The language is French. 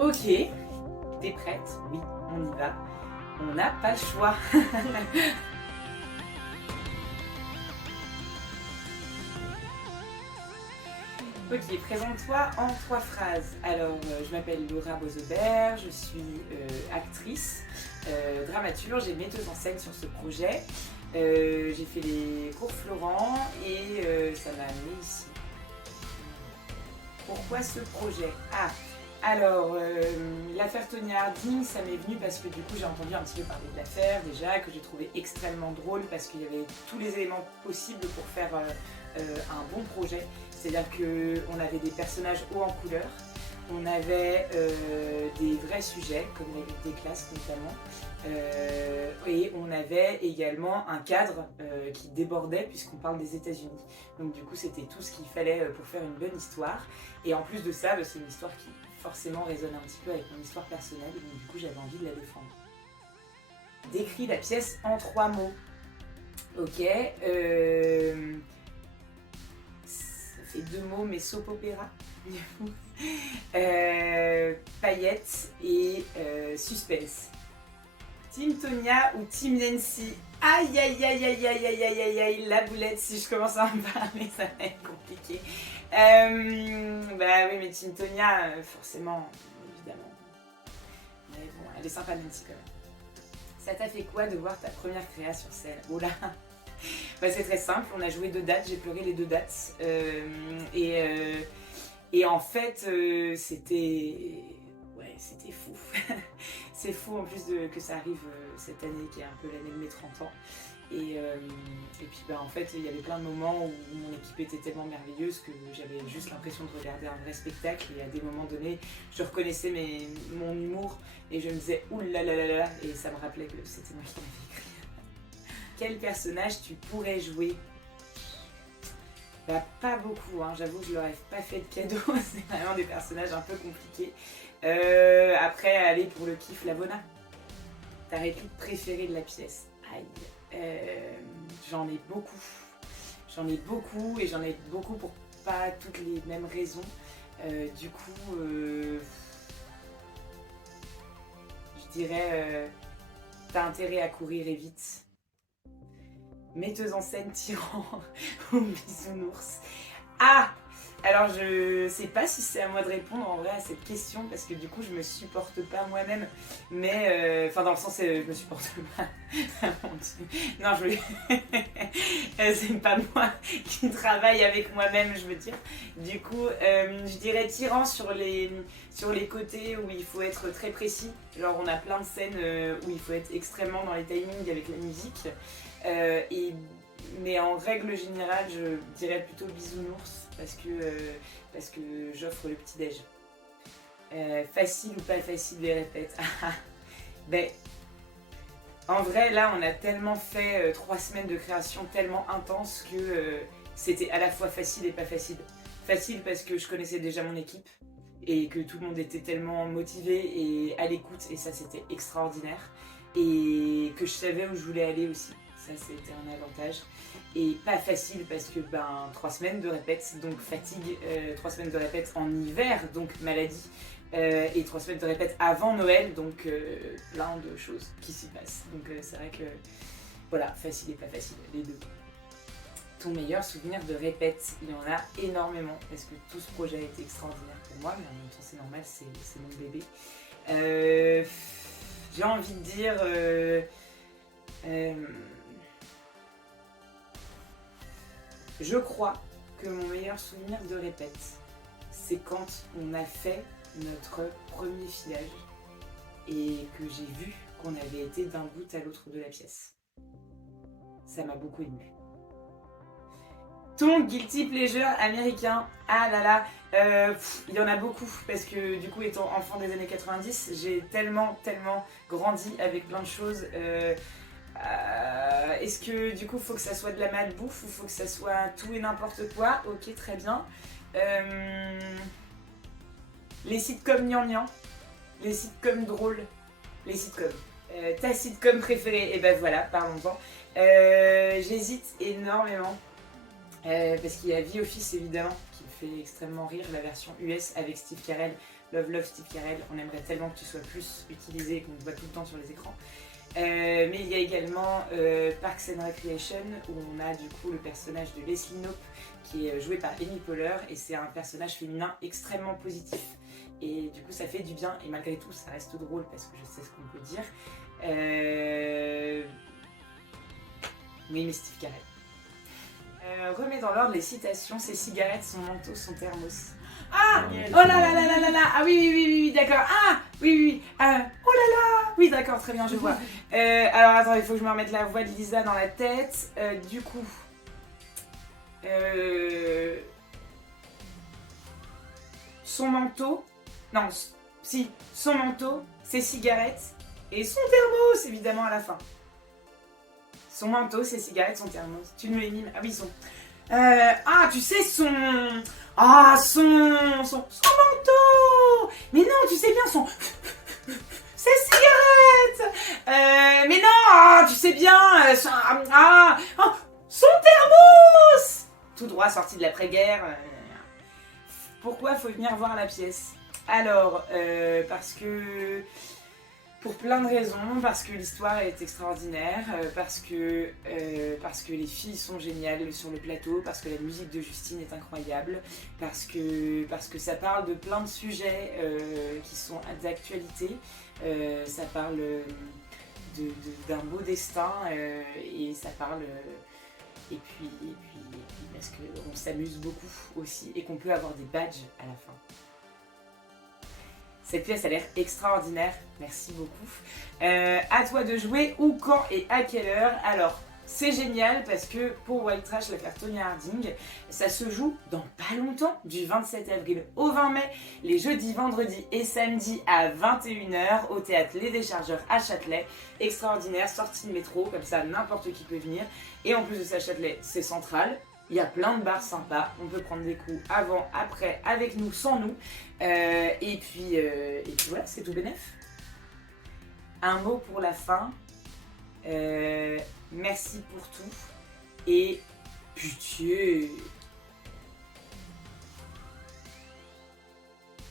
Ok, t'es prête? Oui, on y va. On n'a pas le choix. Ok, présente-toi en 3 phrases. Alors, je m'appelle Laura Bozobert, je suis actrice, dramaturge et metteuse en scène sur ce projet. J'ai fait les cours Florent et ça m'a amené ici. Pourquoi ce projet? Alors, l'affaire Tonya Harding, ça m'est venu parce que du coup j'ai entendu un petit peu parler de l'affaire déjà, que j'ai trouvé extrêmement drôle parce qu'il y avait tous les éléments possibles pour faire un bon projet. C'est-à-dire qu'on avait des personnages hauts en couleur, on avait des vrais sujets, comme la lutte des classes notamment, et on avait également un cadre qui débordait puisqu'on parle des États-Unis. Donc du coup c'était tout ce qu'il fallait pour faire une bonne histoire. Et en plus de ça, c'est une histoire qui forcément résonne un petit peu avec mon histoire personnelle, et donc du coup j'avais envie de la défendre. Décris la pièce en 3 mots. Ok, ça fait 2 mots, mais soap opéra. Paillettes et suspense. Team Tonya ou Team Nancy? Aïe aïe aïe aïe aïe aïe aïe aïe aïe, la boulette, si je commence à en parler, ça va être compliqué. Bah oui, mais Team Tonya, forcément, évidemment. Mais bon, elle est sympa Nancy quand même. Ça t'a fait quoi de voir ta première créa sur scène? Oh là. Bah, c'est très simple, on a joué 2 dates, j'ai pleuré les 2 dates. Et en fait, c'était... Ouais, c'était fou. C'est fou en plus que ça arrive cette année qui est un peu l'année de mes 30 ans. Et puis bah, en fait, il y avait plein de moments où mon équipe était tellement merveilleuse que j'avais juste l'impression de regarder un vrai spectacle. Et à des moments donnés, je reconnaissais mon humour et je me disais ouh là là là là, et ça me rappelait que c'était moi qui l'avais écrit. Quel personnage tu pourrais jouer? Bah, pas beaucoup, hein. J'avoue que je leur ai pas fait de cadeau, c'est vraiment des personnages un peu compliqués. Après, aller pour le kiff, Lavona. Ta réplique préférée de la pièce? Aïe. J'en ai beaucoup. J'en ai beaucoup et j'en ai beaucoup pour pas toutes les mêmes raisons. Du coup, je dirais t'as intérêt à courir et vite. Metteuse en scène tyran ou bisounours? Ah! Alors je sais pas si c'est à moi de répondre en vrai à cette question parce que du coup je me supporte pas moi-même, mais enfin dans le sens je me supporte pas. Non, c'est pas moi qui travaille avec moi-même, je veux dire. Du coup je dirais tyran sur les côtés où il faut être très précis. Genre on a plein de scènes où il faut être extrêmement dans les timings avec la musique. Mais en règle générale, je dirais plutôt bisounours parce que j'offre le petit-déj. Facile ou pas facile les répètes? Ben, en vrai, là, on a tellement fait 3 semaines de création tellement intense que c'était à la fois facile et pas facile. Facile parce que je connaissais déjà mon équipe et que tout le monde était tellement motivé et à l'écoute, et ça, c'était extraordinaire. Et que je savais où je voulais aller aussi. Ça, c'était un avantage. Et pas facile parce que 3 semaines de répète, donc fatigue, 3 semaines de répète en hiver, donc maladie, et 3 semaines de répète avant Noël, donc plein de choses qui s'y passent. Donc c'est vrai que voilà, facile et pas facile, les deux. Ton meilleur souvenir de répète? Il y en a énormément parce que tout ce projet a été extraordinaire pour moi, mais en même temps c'est normal, c'est mon bébé. J'ai envie de dire... je crois que mon meilleur souvenir de répète, c'est quand on a fait notre premier filage et que j'ai vu qu'on avait été d'un bout à l'autre de la pièce. Ça m'a beaucoup ému. Ton guilty pleasure américain? Ah là là, il y en a beaucoup parce que du coup étant enfant des années 90, j'ai tellement grandi avec plein de choses. Est-ce que du coup faut que ça soit de la malbouffe ou faut que ça soit tout et n'importe quoi? Ok, très bien. Les sitcoms gnangnan, les sitcoms drôles, les sitcoms. Ta sitcom préférée? Et ben voilà, parlons-en. J'hésite énormément parce qu'il y a The Office évidemment qui me fait extrêmement rire, la version US avec Steve Carell. Love Steve Carell, on aimerait tellement que tu sois plus utilisé et qu'on te voit tout le temps sur les écrans. Mais il y a également Parks and Recreation où on a du coup le personnage de Leslie Knope qui est joué par Amy Poehler et c'est un personnage féminin extrêmement positif et du coup ça fait du bien et malgré tout ça reste drôle parce que je sais ce qu'on peut dire. Oui mais Steve Carell. Remets dans l'ordre les citations, ses cigarettes, son manteau, son thermos. Ah, oh là là là là là là. Ah oui, d'accord. Ah oui. Oh là là. Oui, d'accord, très bien, je vois. Alors attends, il faut que je me remette la voix de Lisa dans la tête. Du coup, son manteau. Non, si, son manteau, ses cigarettes et son thermos, évidemment, à la fin. Son manteau, ses cigarettes, son thermos. Tu me les mimes. Ah oui, son. Tu sais, son manteau. Mais non, tu sais bien, ses cigarettes. Mais non, tu sais bien, son thermos. Tout droit, sorti de l'après-guerre. Pourquoi faut venir voir la pièce? Alors, parce que... Pour plein de raisons, parce que l'histoire est extraordinaire, parce que les filles sont géniales sur le plateau, parce que la musique de Justine est incroyable, parce que ça parle de plein de sujets qui sont d'actualité, ça parle d'un beau destin et ça parle... et puis parce qu'on s'amuse beaucoup aussi et qu'on peut avoir des badges à la fin. Cette pièce a l'air extraordinaire, merci beaucoup. À toi de jouer, où, quand et à quelle heure? Alors, c'est génial parce que pour White Trash, l'affaire Tonya Harding, ça se joue dans pas longtemps, du 27 avril au 20 mai, les jeudis, vendredis et samedis à 21h au théâtre Les Déchargeurs à Châtelet. Extraordinaire, sortie de métro, comme ça n'importe qui peut venir. Et en plus de ça, Châtelet, c'est central. Il y a plein de bars sympas, on peut prendre des coups avant, après, avec nous, sans nous. Et puis voilà, c'est tout bénef. Un mot pour la fin. Merci pour tout. Et pitié.